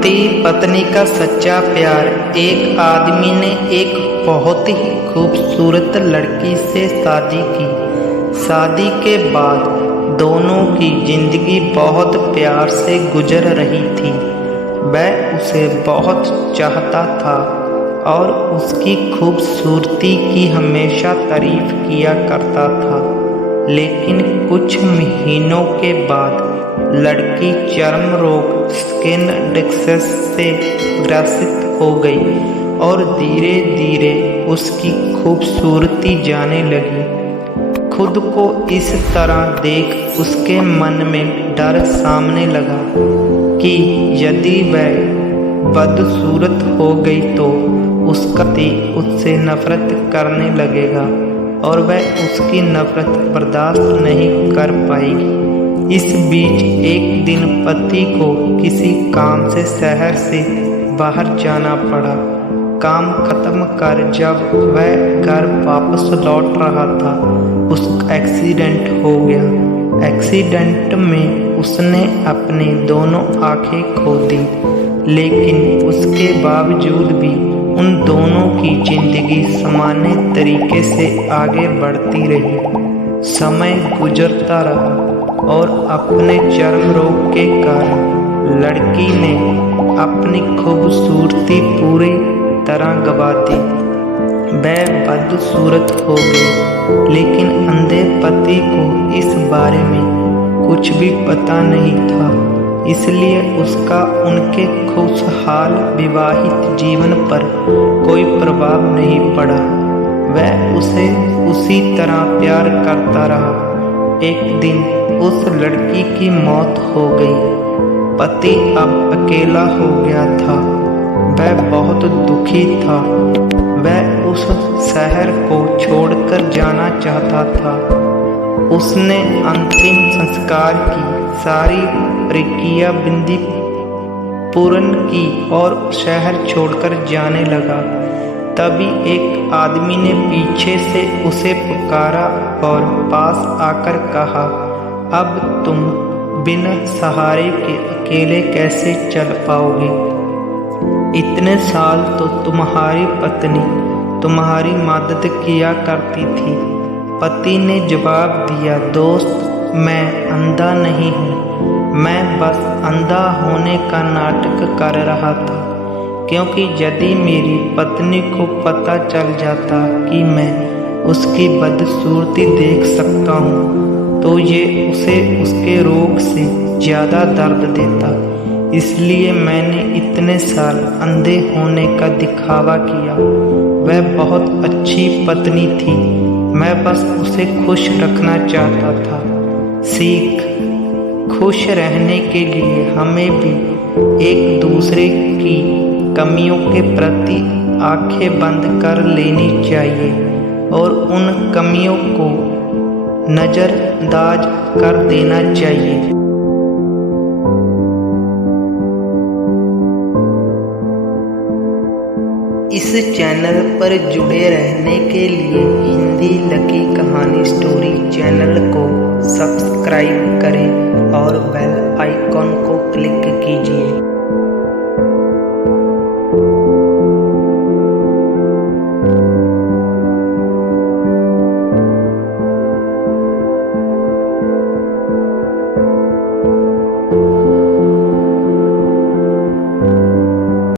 पति पत्नी का सच्चा प्यार। एक आदमी ने एक बहुत ही खूबसूरत लड़की से शादी की। शादी के बाद दोनों की जिंदगी बहुत प्यार से गुजर रही थी। वह उसे बहुत चाहता था और उसकी खूबसूरती की हमेशा तारीफ किया करता था। लेकिन कुछ महीनों के बाद लड़की चर्म रोग स्किन डिसीज से ग्रसित हो गई और धीरे धीरे उसकी खूबसूरती जाने लगी। खुद को इस तरह देख उसके मन में डर सामने लगा कि यदि वह बदसूरत हो गई तो उसका पति उससे नफरत करने लगेगा और वह उसकी नफरत बर्दाश्त नहीं कर पाएगी। इस बीच एक दिन पति को किसी काम से शहर से बाहर जाना पड़ा। काम खत्म कर जब वह घर वापस लौट रहा था, उसका एक्सीडेंट हो गया। एक्सीडेंट में उसने अपनी दोनों आंखें खो दी, लेकिन उसके बावजूद भी उन दोनों की जिंदगी सामान्य तरीके से आगे बढ़ती रही। समय गुजरता रहा और अपने चर्म रोग के कारण लड़की ने अपनी खूबसूरती पूरी तरह गंवा दी। वह बदसूरत हो गई, लेकिन अंधे पति को इस बारे में कुछ भी पता नहीं था, इसलिए उसका उनके खुशहाल विवाहित जीवन पर कोई प्रभाव नहीं पड़ा। वह उसे उसी तरह प्यार करता रहा। एक दिन उस लड़की की मौत हो गई। पति अब अकेला हो गया था। वह बहुत दुखी था। वह उस शहर को छोड़कर जाना चाहता था। उसने अंतिम संस्कार की सारी प्रक्रिया बिंदी पूर्ण की और शहर छोड़कर जाने लगा। तभी एक आदमी ने पीछे से उसे पुकारा और पास आकर कहा, अब तुम बिना सहारे के अकेले कैसे चल पाओगे? इतने साल तो तुम्हारी पत्नी तुम्हारी मदद किया करती थी। पति ने जवाब दिया, दोस्त मैं अंधा नहीं हूँ, मैं बस अंधा होने का नाटक कर रहा था, क्योंकि यदि मेरी पत्नी को पता चल जाता कि मैं उसकी बदसूरती देख सकता हूँ तो ये उसे उसके रोग से ज़्यादा दर्द देता। इसलिए मैंने इतने साल अंधे होने का दिखावा किया। वह बहुत अच्छी पत्नी थी, मैं बस उसे खुश रखना चाहता था। सीख, खुश रहने के लिए हमें भी एक दूसरे की कमियों के प्रति आंखें बंद कर लेनी चाहिए और उन कमियों को नज़रअंदाज कर देना चाहिए। इस चैनल पर जुड़े रहने के लिए हिंदी लकी कहानी स्टोरी चैनल को सब्सक्राइब करें और बेल आइकॉन को क्लिक कीजिए।